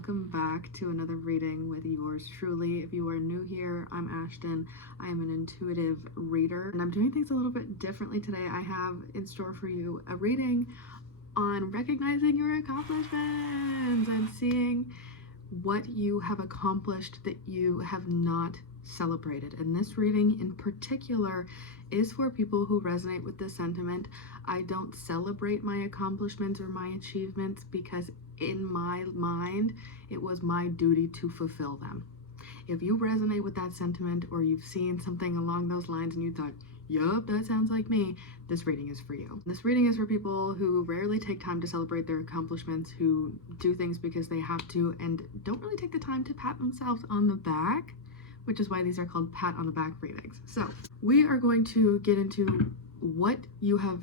welcome back to another reading with yours truly. If you are new here, I'm Ashton. I am an intuitive reader and I'm doing things a little bit differently today. I have in store for you a reading on recognizing your accomplishments and seeing what you have accomplished that you have not celebrated. And this reading in particular is for people who resonate with this sentiment. I don't celebrate my accomplishments or my achievements because in my mind, it was my duty to fulfill them. If you resonate with that sentiment or you've seen something along those lines and you thought, yup, that sounds like me, this reading is for you. This reading is for people who rarely take time to celebrate their accomplishments, who do things because they have to and don't really take the time to pat themselves on the back, which is why these are called pat on the back readings. So we are going to get into what you have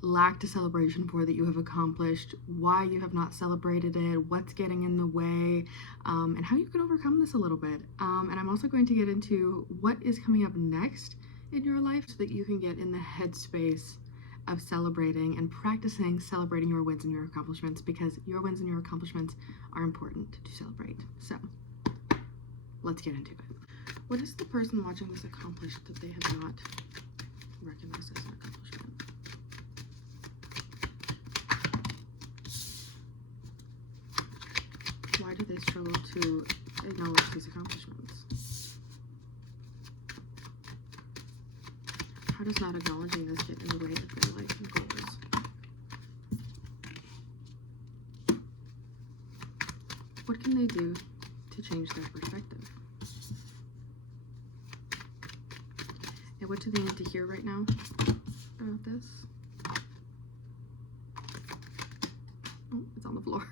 lacked a celebration for that you have accomplished, why you have not celebrated it, what's getting in the way, and how you can overcome this a little bit. And I'm also going to get into what is coming up next in your life so that you can get in the headspace of celebrating and practicing celebrating your wins and your accomplishments, because your wins and your accomplishments are important to celebrate. So let's get into it. What is the person watching this accomplish that they have not recognized as an accomplishment? Why do they struggle to acknowledge these accomplishments? How does not acknowledging this get in the way of their life and goals? What can they do to change their perspective? And what do they need to hear right now about this? Oh, it's on the floor.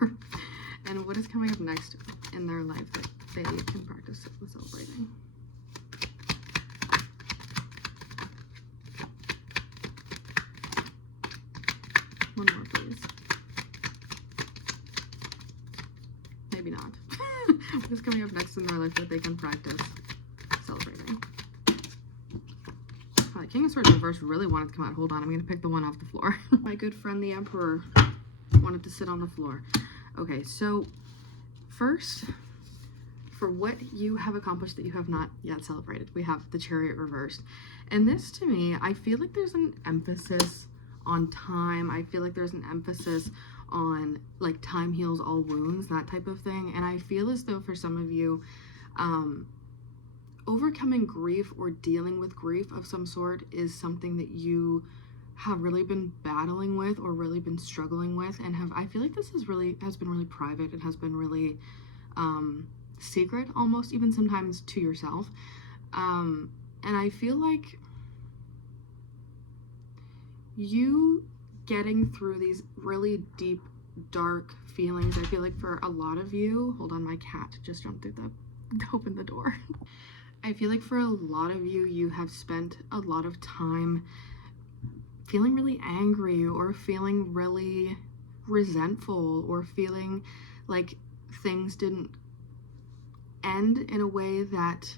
And what is coming up next in their life that they can practice with celebrating? One more, please. Maybe not. What is coming up next in their life that they can practice celebrating? Oh, the King of Swords reverse really wanted to come out. Hold on, I'm going to pick the one off the floor. My good friend, the Emperor, wanted to sit on the floor. Okay, so first, for what you have accomplished that you have not yet celebrated, we have the Chariot reversed. And this, to me, I feel like there's an emphasis on time. I feel like there's an emphasis on, like, time heals all wounds, that type of thing. And I feel as though for some of you, overcoming grief or dealing with grief of some sort is something that you have really been battling with or really been struggling with, and I feel like this has been really private. It has been really secret, almost even sometimes to yourself. And I feel like you getting through these really deep, dark feelings, I feel like for a lot of you, hold on, my cat just jumped through open the door. I feel like for a lot of you, you have spent a lot of time feeling really angry or feeling really resentful or feeling like things didn't end in a way that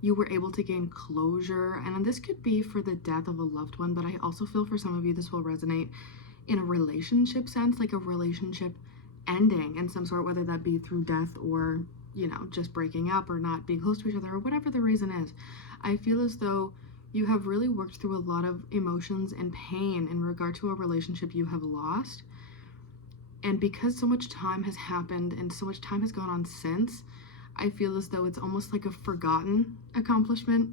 you were able to gain closure. And this could be for the death of a loved one, but I also feel for some of you this will resonate in a relationship sense, like a relationship ending in some sort, whether that be through death or, you know, just breaking up or not being close to each other or whatever the reason is. I feel as though you have really worked through a lot of emotions and pain in regard to a relationship you have lost. And because so much time has happened and so much time has gone on since, I feel as though it's almost like a forgotten accomplishment.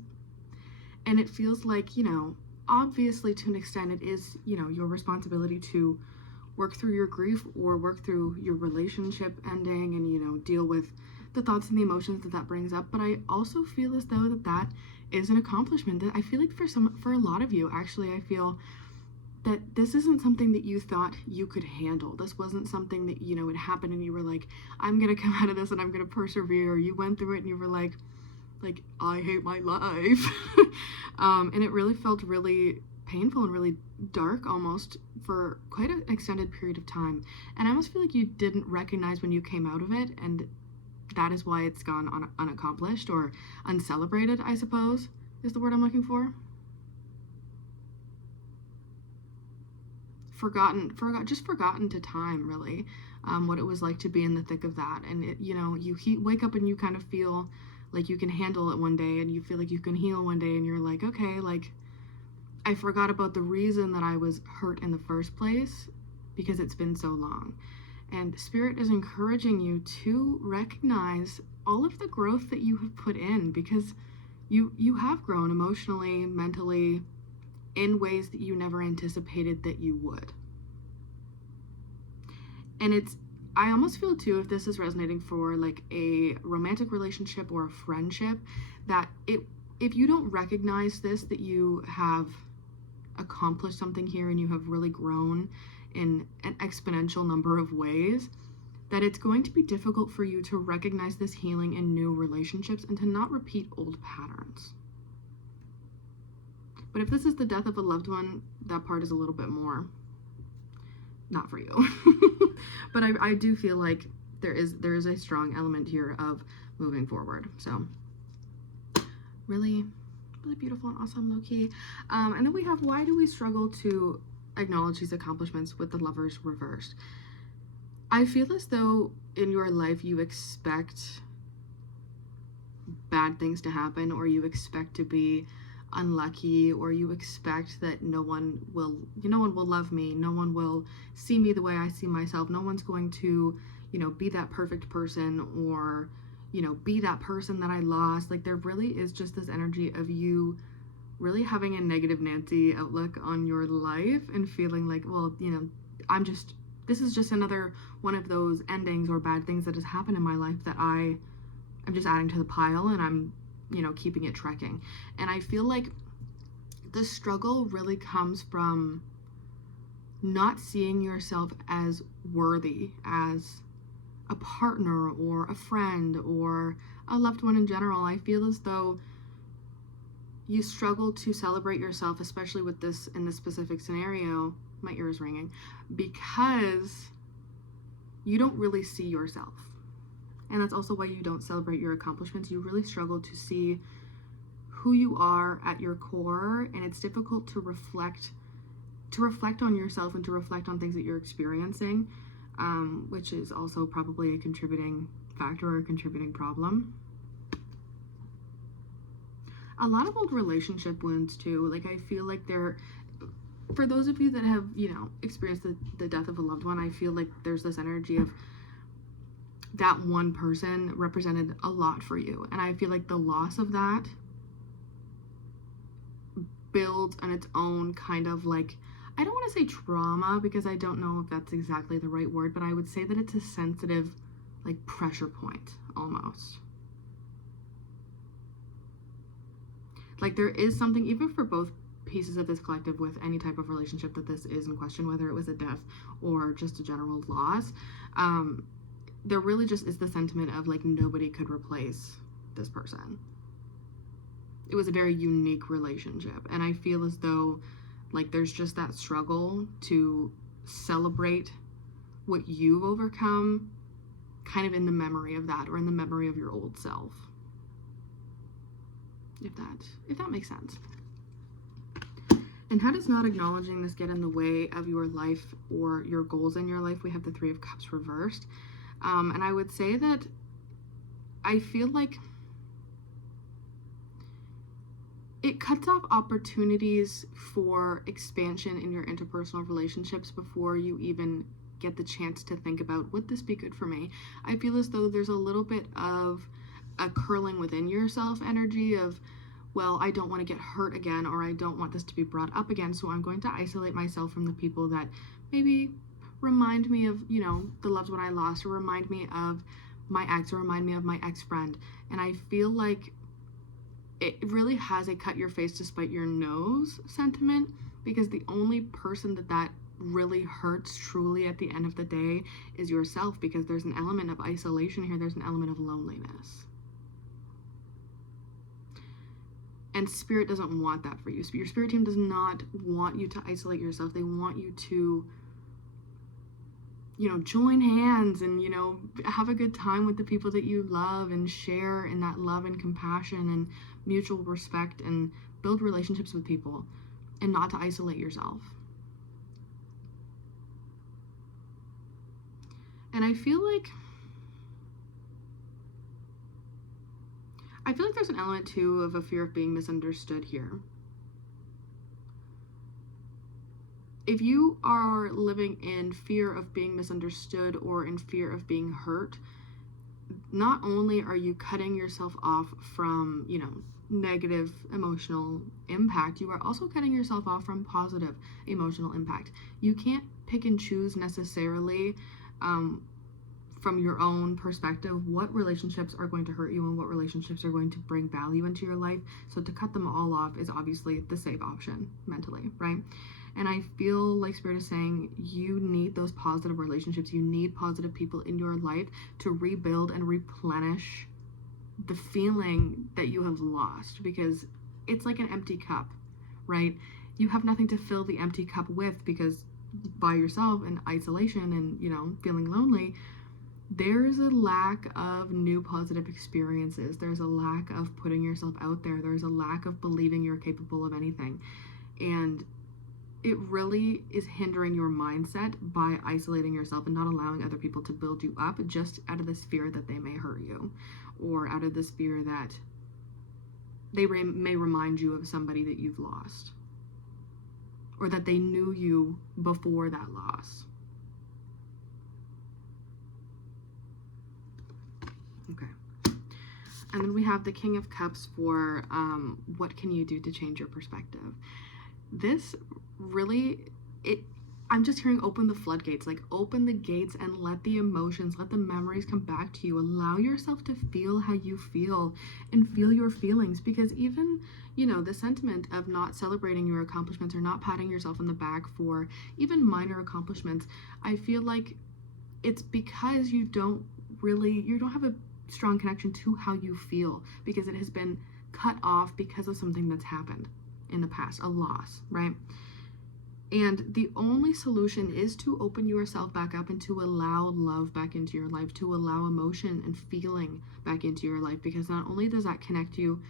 And it feels like, you know, obviously to an extent it is, you know, your responsibility to work through your grief or work through your relationship ending and, you know, deal with the thoughts and the emotions that brings up. But I also feel as though that is an accomplishment that I feel like for a lot of you, actually, I feel that this isn't something that you thought you could handle. This wasn't something that, you know, it happened and you were like, I'm gonna come out of this and I'm gonna persevere. You went through it and you were like, I hate my life. And it really felt really painful and really dark almost for quite an extended period of time. And I almost feel like you didn't recognize when you came out of it, and that is why it's gone unaccomplished or uncelebrated, I suppose, is the word I'm looking for. Forgotten to time, really. what it was like to be in the thick of that. And it, you know, you wake up and you kind of feel like you can handle it one day, and you feel like you can heal one day, and you're like, okay, like I forgot about the reason that I was hurt in the first place because it's been so long. And Spirit is encouraging you to recognize all of the growth that you have put in, because you have grown emotionally, mentally, in ways that you never anticipated that you would. And I almost feel too, if this is resonating for like a romantic relationship or a friendship, that if you don't recognize this, that you have accomplished something here and you have really grown in an exponential number of ways, that it's going to be difficult for you to recognize this healing in new relationships and to not repeat old patterns. But if this is the death of a loved one, that part is a little bit more not for you. But I do feel like there is a strong element here of moving forward. So really, really beautiful and awesome, low-key. And then we have, why do we struggle to acknowledge these accomplishments with the Lovers reversed? I feel as though in your life you expect bad things to happen, or you expect to be unlucky, or you expect that no one will love me, no one will see me the way I see myself, no one's going to, you know, be that perfect person, or, you know, be that person that I lost. Like, there really is just this energy of you really having a negative Nancy outlook on your life and feeling like, well, you know, this is just another one of those endings or bad things that has happened in my life that I'm just adding to the pile, and I'm, you know, keeping it trekking. And I feel like the struggle really comes from not seeing yourself as worthy as a partner or a friend or a loved one in general. I feel as though you struggle to celebrate yourself, especially with this, in this specific scenario. My ear is ringing, because you don't really see yourself. And that's also why you don't celebrate your accomplishments. You really struggle to see who you are at your core, and it's difficult to reflect on yourself and to reflect on things that you're experiencing, which is also probably a contributing factor or a contributing problem. A lot of old relationship wounds too. Like, I feel like for those of you that have, you know, experienced the death of a loved one, I feel like there's this energy of that one person represented a lot for you. And I feel like the loss of that builds on its own kind of, like, I don't want to say trauma, because I don't know if that's exactly the right word, but I would say that it's a sensitive, like, pressure point almost. Like, there is something, even for both pieces of this collective, with any type of relationship that this is in question, whether it was a death or just a general loss, there really just is the sentiment of, like, nobody could replace this person. It was a very unique relationship, and I feel as though, like, there's just that struggle to celebrate what you've overcome kind of in the memory of that, or in the memory of your old self, if that makes sense. And how does not acknowledging this get in the way of your life or your goals in your life? We have the Three of Cups reversed. And I would say that I feel like it cuts off opportunities for expansion in your interpersonal relationships before you even get the chance to think about, would this be good for me? I feel as though there's a little bit of a curling within yourself energy of, well, I don't want to get hurt again, or I don't want this to be brought up again, so I'm going to isolate myself from the people that maybe remind me of, you know, the loved one I lost, or remind me of my ex, or remind me of my ex-friend. And I feel like it really has a cut your face to spite your nose sentiment, because the only person that really hurts truly at the end of the day is yourself, because there's an element of isolation here, there's an element of loneliness. And Spirit doesn't want that for you. Your Spirit team does not want you to isolate yourself. They want you to, you know, join hands and, you know, have a good time with the people that you love, and share in that love and compassion and mutual respect, and build relationships with people, and not to isolate yourself. And I feel like there's an element too of a fear of being misunderstood here. If you are living in fear of being misunderstood or in fear of being hurt, not only are you cutting yourself off from, negative emotional impact, you are also cutting yourself off from positive emotional impact. You can't pick and choose necessarily from your own perspective what relationships are going to hurt you and what relationships are going to bring value into your life. So to cut them all off is obviously the safe option mentally, right? And I feel like Spirit is saying you need those positive relationships. You need positive people in your life to rebuild and replenish the feeling that you have lost, because it's like an empty cup, right? You have nothing to fill the empty cup with, because by yourself in isolation and, feeling lonely, there's a lack of new positive experiences. There's a lack of putting yourself out there. There's a lack of believing you're capable of anything. And it really is hindering your mindset by isolating yourself and not allowing other people to build you up just out of this fear that they may hurt you, or out of this fear that they may remind you of somebody that you've lost, or that they knew you before that loss. Okay. And then we have the King of Cups for what can you do to change your perspective? This really, I'm just hearing open the floodgates, like open the gates and let the emotions, let the memories come back to you. Allow yourself to feel how you feel and feel your feelings, because even, the sentiment of not celebrating your accomplishments or not patting yourself on the back for even minor accomplishments, I feel like it's because you don't have a strong connection to how you feel, because it has been cut off because of something that's happened in the past, a loss, right? And the only solution is to open yourself back up and to allow love back into your life, to allow emotion and feeling back into your life, because not only does that connect you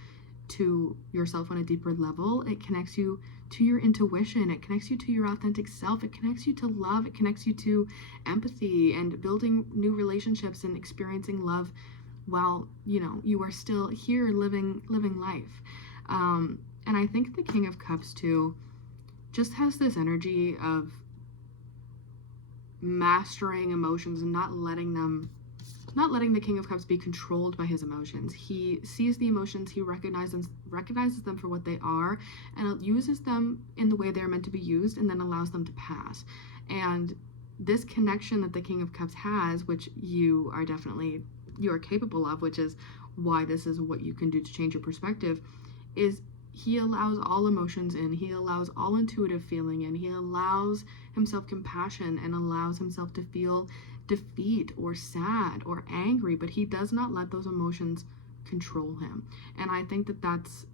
to yourself on a deeper level, it connects you to your intuition, it connects you to your authentic self, it connects you to love, it connects you to empathy and building new relationships and experiencing love while, you are still here living life. And I think the King of Cups too just has this energy of mastering emotions and not letting the King of Cups be controlled by his emotions. He sees the emotions, he recognizes them for what they are, and uses them in the way they're meant to be used, and then allows them to pass. And this connection that the King of Cups has, which you are capable of, which is why this is what you can do to change your perspective, is he allows all emotions in, he allows all intuitive feeling in, he allows himself compassion and allows himself to feel defeat or sad or angry, but he does not let those emotions control him. And I think that that's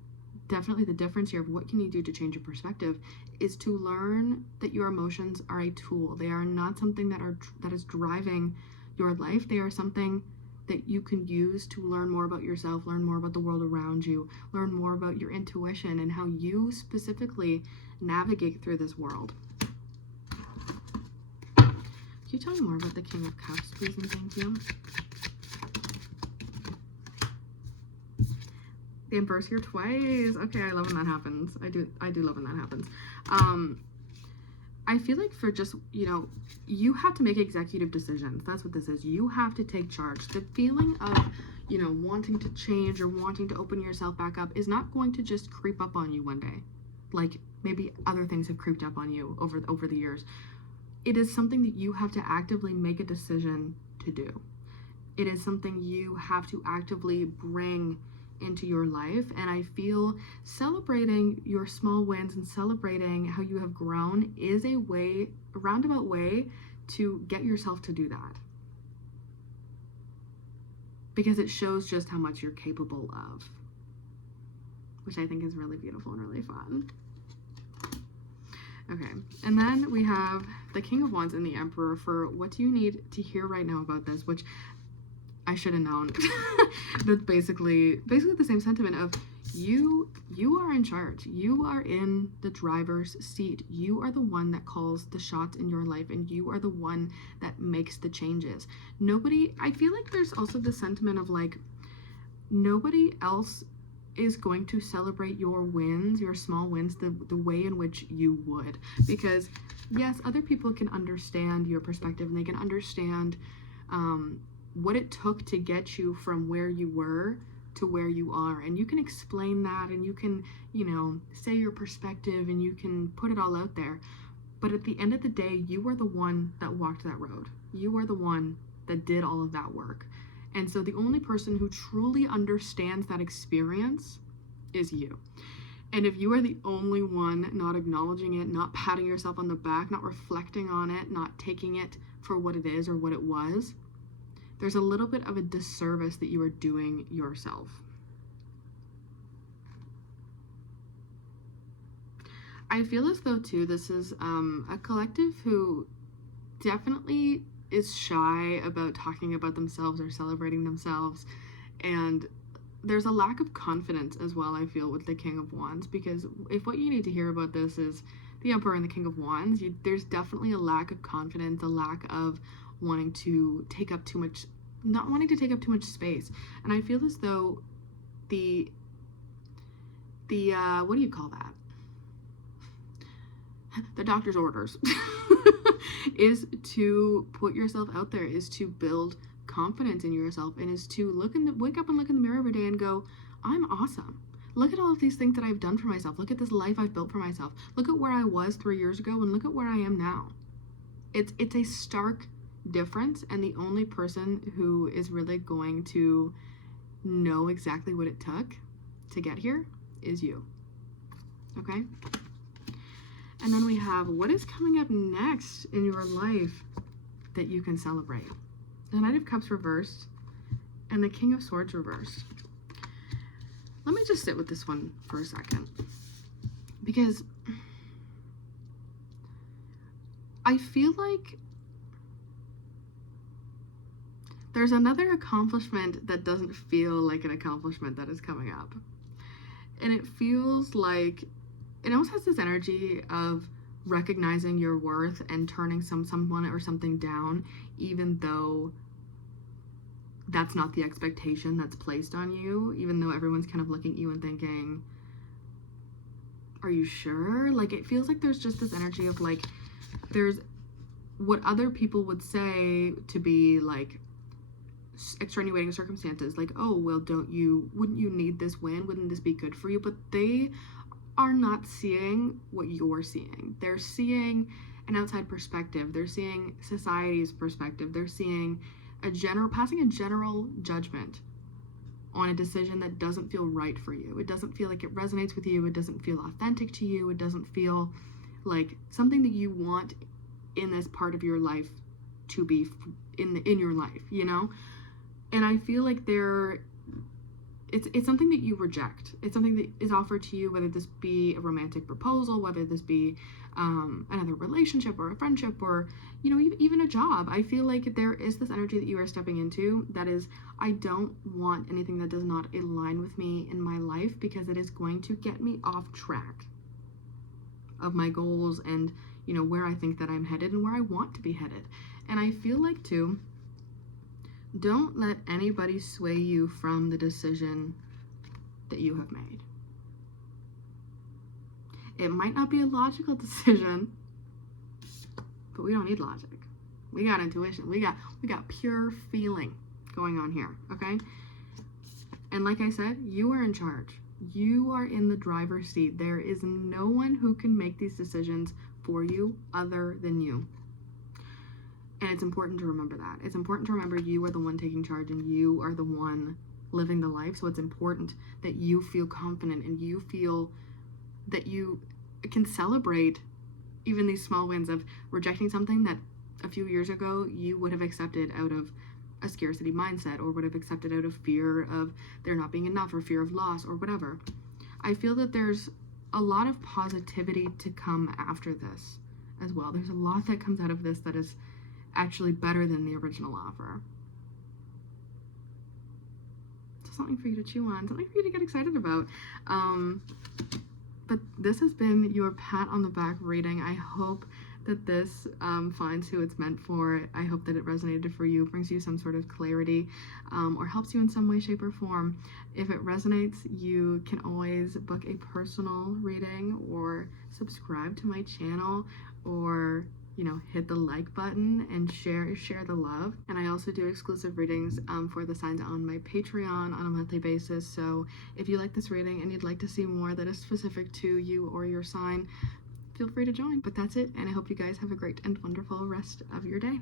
definitely the difference here of what can you do to change your perspective, is to learn that your emotions are a tool. They are not something that is driving your life. They are something that you can use to learn more about yourself, learn more about the world around you, learn more about your intuition and how you specifically navigate through this world. Can you tell me more about the King of Cups, please, and thank you? The Empress here twice. Okay, I love when that happens. I do love when that happens. I feel like for just, you have to make executive decisions. That's what this is. You have to take charge. The feeling of, wanting to change or wanting to open yourself back up is not going to just creep up on you one day. Like maybe other things have creeped up on you over the years. It is something that you have to actively make a decision to do. It is something you have to actively bring into your life. And I feel celebrating your small wins and celebrating how you have grown is a roundabout way to get yourself to do that, because it shows just how much you're capable of, which I think is really beautiful and really fun. Okay, and then we have the King of Wands and the Emperor for what do you need to hear right now about this, which I should have known. That's basically the same sentiment of you are in charge. You are in the driver's seat. You are the one that calls the shots in your life, and you are the one that makes the changes. Nobody, I feel like there's also the sentiment of like, nobody else is going to celebrate your wins, your small wins, the way in which you would. Because yes, other people can understand your perspective, and they can understand what it took to get you from where you were to where you are, and you can explain that, and you can, you know, say your perspective, and you can put it all out there. But at the end of the day, you are the one that walked that road. You are the one that did all of that work. And so the only person who truly understands that experience is you. And if you are the only one not acknowledging it, not patting yourself on the back, not reflecting on it, not taking it for what it is or what it was, there's a little bit of a disservice that you are doing yourself. I feel as though too, this is a collective who definitely is shy about talking about themselves or celebrating themselves, and there's a lack of confidence as well, I feel, with the King of Wands, because if what you need to hear about this is the Emperor and the King of Wands, there's definitely a lack of confidence, a lack of wanting to take up too much, not wanting to take up too much space. And I feel as though the what do you call that? The doctor's orders is to put yourself out there, is to build confidence in yourself, and is to wake up and look in the mirror every day and go, I'm awesome. Look at all of these things that I've done for myself. Look at this life I've built for myself. Look at where I was 3 years ago, and look at where I am now. It's a stark difference, and the only person who is really going to know exactly what it took to get here is you. Okay? And then we have what is coming up next in your life that you can celebrate. The Knight of Cups reversed and the King of Swords reversed. Let me just sit with this one for a second, because I feel like there's another accomplishment that doesn't feel like an accomplishment that is coming up. And it feels like it almost has this energy of recognizing your worth and turning someone or something down, even though that's not the expectation that's placed on you, even though everyone's kind of looking at you and thinking, are you sure? Like, it feels like there's just this energy of like, there's what other people would say to be like extenuating circumstances, like, oh, well, wouldn't you need this win? Wouldn't this be good for you? But they are not seeing what you're seeing. They're seeing an outside perspective. They're seeing society's perspective. They're seeing passing a general judgment on a decision that doesn't feel right for you. It doesn't feel like it resonates with you. It doesn't feel authentic to you. It doesn't feel like something that you want in this part of your life to be in your life, you know? And I feel like it's something that you reject. It's something that is offered to you, whether this be a romantic proposal, whether this be another relationship or a friendship, or, you know, even a job. I feel like there is this energy that you are stepping into that is, I don't want anything that does not align with me in my life, because it is going to get me off track of my goals and, you know, where I think that I'm headed and where I want to be headed. And I feel like too, don't let anybody sway you from the decision that you have made. It might not be a logical decision, but we don't need logic. We got intuition. We got pure feeling going on here, okay? And like I said, you are in charge. You are in the driver's seat. There is no one who can make these decisions for you other than you. And it's important to remember that. It's important to remember you are the one taking charge and you are the one living the life. So it's important that you feel confident and you feel that you can celebrate even these small wins of rejecting something that a few years ago you would have accepted out of a scarcity mindset, or would have accepted out of fear of there not being enough, or fear of loss, or whatever. I feel that there's a lot of positivity to come after this as well. There's a lot that comes out of this that is actually better than the original offer. something for you to chew on, something for you to get excited about. But this has been your pat on the back reading. I hope that this finds who it's meant for. I hope that it resonated for you, brings you some sort of clarity, or helps you in some way, shape, or form. If it resonates, you can always book a personal reading or subscribe to my channel, or hit the like button and share the love. And I also do exclusive readings for the signs on my Patreon on a monthly basis. So if you like this reading and you'd like to see more that is specific to you or your sign, feel free to join. But that's it, and I hope you guys have a great and wonderful rest of your day.